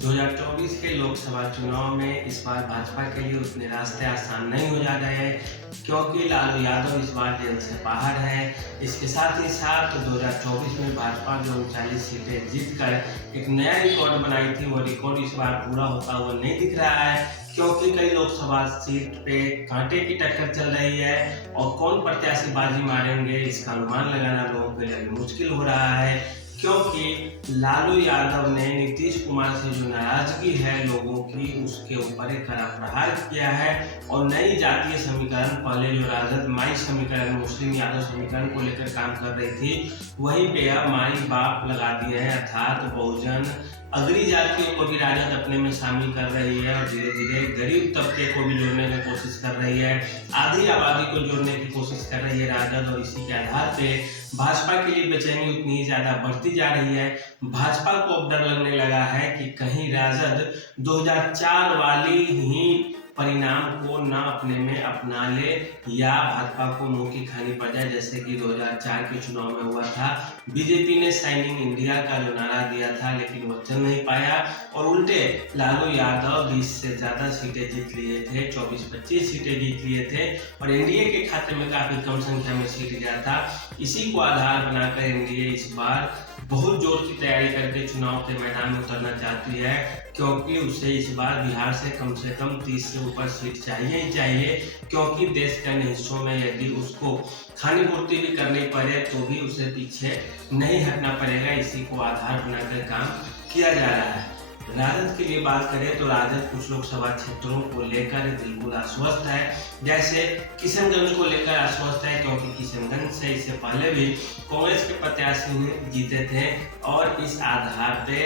2024 के लोकसभा चुनाव में इस बार भाजपा के लिए उतने रास्ते आसान नहीं हो जा रहे हैं, क्योंकि लालू यादव इस बार जेल से बाहर है। इसके साथ ही साथ 2024 में भाजपा जो 39 सीटें जीतकर एक नया रिकॉर्ड बनाई थी, वो रिकॉर्ड इस बार पूरा होता हुआ नहीं दिख रहा है, क्योंकि कई लोकसभा सीट पे कांटे की टक्कर चल रही है और कौन प्रत्याशी बाजी मारेंगे इसका अनुमान लगाना लोगों के लिए मुश्किल हो रहा है। क्योंकि लालू यादव ने नीतीश कुमार से जो नाराजगी है लोगों की, उसके ऊपर एक कड़ा प्रहार किया है और नई जातीय समीकरण, पहले जो राजद माई समीकरण, मुस्लिम यादव समीकरण को लेकर काम कर रही थी, वहीं पे अब माई बाप लगा दिए हैं, अर्थात बहुजन अग्री जातियों को भी राजद अपने में शामिल कर रही है और धीरे धीरे गरीब तबके को भी जोड़ने की कोशिश कर रही है, आधी आबादी को जोड़ने की कोशिश कर रही है राजद। और इसी के आधार पे भाजपा के लिए बेचैनी उतनी ही ज्यादा बढ़ती जा रही है। भाजपा को अब डर लगने लगा है कि कहीं राजद 2004 वाली ही परिणाम को न अपने में अपना ले या भाजपा को मुंह की खानी पड़ जाए, जैसे कि 2004 के चुनाव में हुआ था। बीजेपी ने साइनिंग इंडिया का जो नारा दिया था, लेकिन वो चल नहीं पाया और उल्टे लालू यादव 20 से ज्यादा सीटें जीत लिए थे, 24-25 सीटें जीत लिए थे और एनडीए के खाते में काफी कम संख्या में सीट गया था। इसी को आधार बनाकर एनडीए इस बार बहुत जोर की तैयारी करके चुनाव के मैदान में उतरना चाहती है, क्योंकि उसे इस बार बिहार से कम 30 से ऊपर सीट चाहिए ही चाहिए, क्योंकि देश के अन्य हिस्सों में यदि उसको खानी पूर्ति भी करनी पड़े तो भी उसे पीछे नहीं हटना पड़ेगा। इसी को आधार बनाकर काम किया जा रहा है। राजद की लिए बात करें तो राजद कुछ लोकसभा क्षेत्रों को लेकर बिल्कुल आश्वस्त है, जैसे किशनगंज को लेकर आश्वस्त है, क्योंकि किशनगंज से इससे पहले भी कांग्रेस के प्रत्याशी जीते थे और इस आधार पे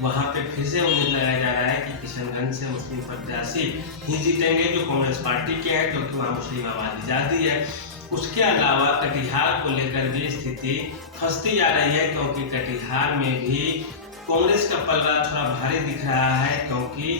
वहां पे फिर से उम्मीद लगाया जा रहा है कि किशनगंज से मुस्लिम प्रत्याशी ही जीतेंगे जो कांग्रेस पार्टी के हैं, क्योंकि वहाँ मुस्लिम आबादी ज्यादा है। उसके अलावा कटिहार को लेकर भी स्थिति फंसती जा रही है, क्योंकि कटिहार में भी कांग्रेस का पलड़ा थोड़ा भारी दिख रहा है, क्योंकि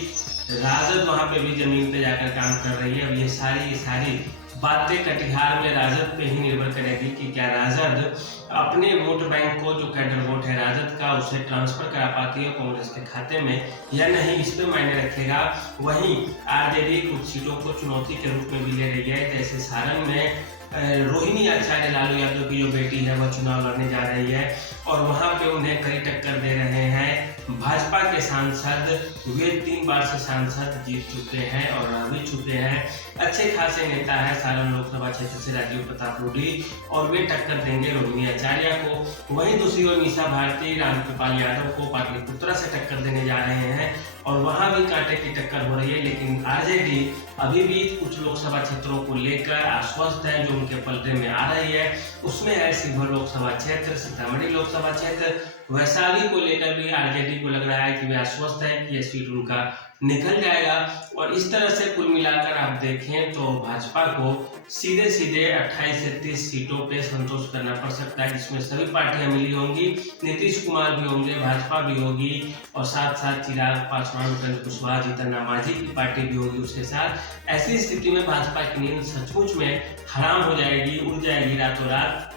राजद वहां पे भी जमीन पे जाकर काम कर रही है। अब ये सारी बातें कटिहार में राजद पे ही निर्भर करेगी कि क्या राजद अपने वोट बैंक को, जो कैडर वोट है राजद का, उसे ट्रांसफर करा पाती है कांग्रेस के खाते में या नहीं, इस पे मायने रखेगा। वहीं आरजेडी कुछ सीटों को चुनौती के रूप में भी ले रही है, जैसे सारण में रोहिणी आचार्य, लालू यादव की जो बेटी है, वह चुनाव लड़ने जा रही है और वहां पे उन्हें कड़ी टक्कर दे रहे हैं भाजपा के सांसद। वे 3 बार से सांसद जीत चुके हैं और रह भी चुके हैं, अच्छे खासे नेता है सारण लोकसभा क्षेत्र से राजीव प्रताप रूडी, और वे टक्कर देंगे रोहिणी आचार्य को। वहीं दूसरी ओर मीसा भारती रामकृपाल यादव को पाटलिपुत्रा से टक्कर देने जा रहे हैं और वहां भी कांटे की टक्कर हो रही है। लेकिन आरजेडी अभी भी कुछ लोकसभा क्षेत्रों को लेकर आश्वस्त है जो उनके पलटे में आ रही है। उसमें है शिवहर लोकसभा क्षेत्र, सीतामढ़ी लोकसभा क्षेत्र, वैशाली को लेकर भी आरजेडी को लग रहा है कि वे आश्वस्त है कि यह सीट उनका निकल जाएगा। और इस तरह से कुल मिलाकर आप देखें तो भाजपा को सीधे 28 से 30 सीटों पे संतोष करना पड़ सकता है, जिसमें सभी पार्टियां मिली होंगी, नीतीश कुमार भी होंगे, भाजपा भी होगी और साथ साथ चिराग पासवान, उपेंद्र कुशवाहा, जीतन राम मांझी की पार्टी भी होगी उसके साथ। ऐसी स्थिति में भाजपा की नींद सचमुच में हराम हो जाएगी, उड़ जाएगी रातों रात,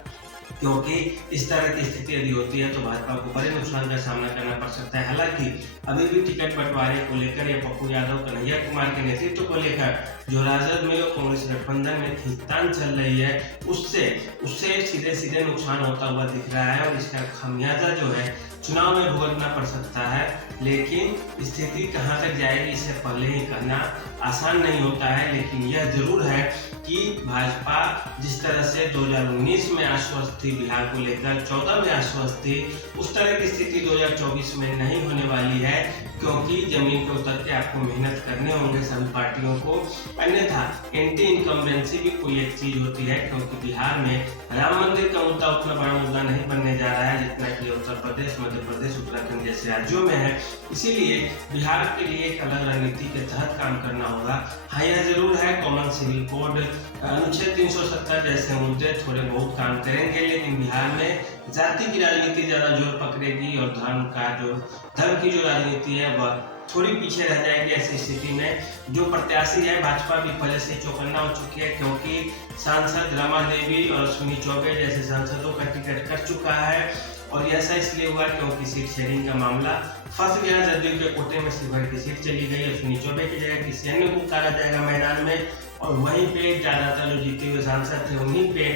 क्योंकि इस तरह की स्थिति यदि होती है तो भाजपा को बड़े नुकसान का सामना करना पड़ सकता है। हालांकि अभी भी टिकट बंटवारे को लेकर या पप्पू यादव, कन्हैया कुमार के नेतृत्व को लेकर जो राजद में और कांग्रेस गठबंधन में खींचतान चल रही है, उससे सीधे नुकसान होता हुआ दिख रहा है और इसका खामियाजा जो है चुनाव में भुगतना पड़ सकता है। लेकिन स्थिति कहां तक जाएगी इसे पहले ही कहना आसान नहीं होता है। लेकिन यह जरूर है कि भाजपा जिस तरह से 2019 में आश्वस्त थी बिहार को लेकर, 14 में आश्वस्त थी, उस तरह की स्थिति 2024 में नहीं होने वाली है, क्योंकि जमीन पर उतर के आपको मेहनत करने होंगे सभी पार्टियों को। अन्यथा एंटी इनकम्बेंसी भी कोई एक चीज होती है, क्योंकि बिहार में राम मंदिर का मुद्दा उतना बड़ा मुद्दा नहीं बनने जा रहा है जितना कि उत्तर प्रदेश, मध्य प्रदेश, उत्तराखंड जैसे राज्यों में है। इसीलिए बिहार के लिए एक अलग रणनीति के तहत काम करना होगा। हाँ, यह जरूर है कॉमन सिविल कोड, अनुच्छेद 370 जैसे मुद्दे थोड़े बहुत काम करेंगे, लेकिन बिहार में जाति की राजनीति ज्यादा जोर पकड़ेगी और धर्म की जो राजनीति है वह थोड़ी पीछे रह जाएगी। ऐसी स्थिति में जो प्रत्याशी है, भाजपा भी पहले से चौकन्ना हो चुकी है, क्योंकि सांसद रमा देवी और अश्विनी चौबे जैसे सांसदों का टिकट कट चुका है और ऐसा इसलिए हुआ क्योंकि सीट शेयरिंग का मामला फंस गया। जदयू के कोटे में शिवहर की सीट चली गई। अश्विनी चौबे की जगह किसी अन्य को उतारा जाएगा मैदान में, और वहीं पे ज्यादातर जो जीते हुए सांसद थे उन्हीं पे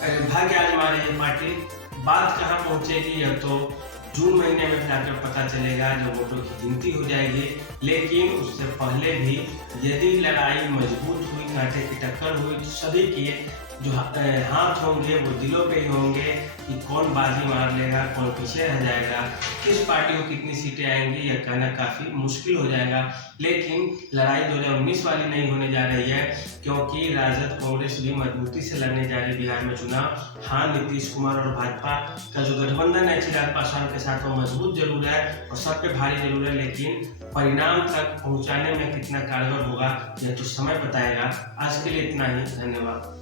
भाग्य आजमा रही है पार्टी। बात कहाँ पहुंचेगी यह तो जून महीने में जाकर पता चलेगा, जब वोटों की गिनती हो जाएगी। लेकिन उससे पहले भी यदि लड़ाई मजबूत हुई, कांटे की टक्कर हुई, तो सभी के जो हाथ होंगे वो दिलों पे ही होंगे कि कौन बाजी मार लेगा, कौन पीछे रह जाएगा, किस पार्टी को कितनी सीटें आएंगी, यह कहना काफ़ी मुश्किल हो जाएगा। लेकिन लड़ाई 2019 वाली नहीं होने जा रही है, क्योंकि राजद कांग्रेस भी मजबूती से लड़ने जा रही बिहार में चुनाव। हाँ, नीतीश कुमार और भाजपा का जो गठबंधन है चिराग पासवान के साथ, वो मजबूत जरूर है और सब पे भारी जरूर है, लेकिन परिणाम तक पहुंचाने में कितना कारगर होगा यह तो समय बताएगा। आज के लिए इतना ही, धन्यवाद।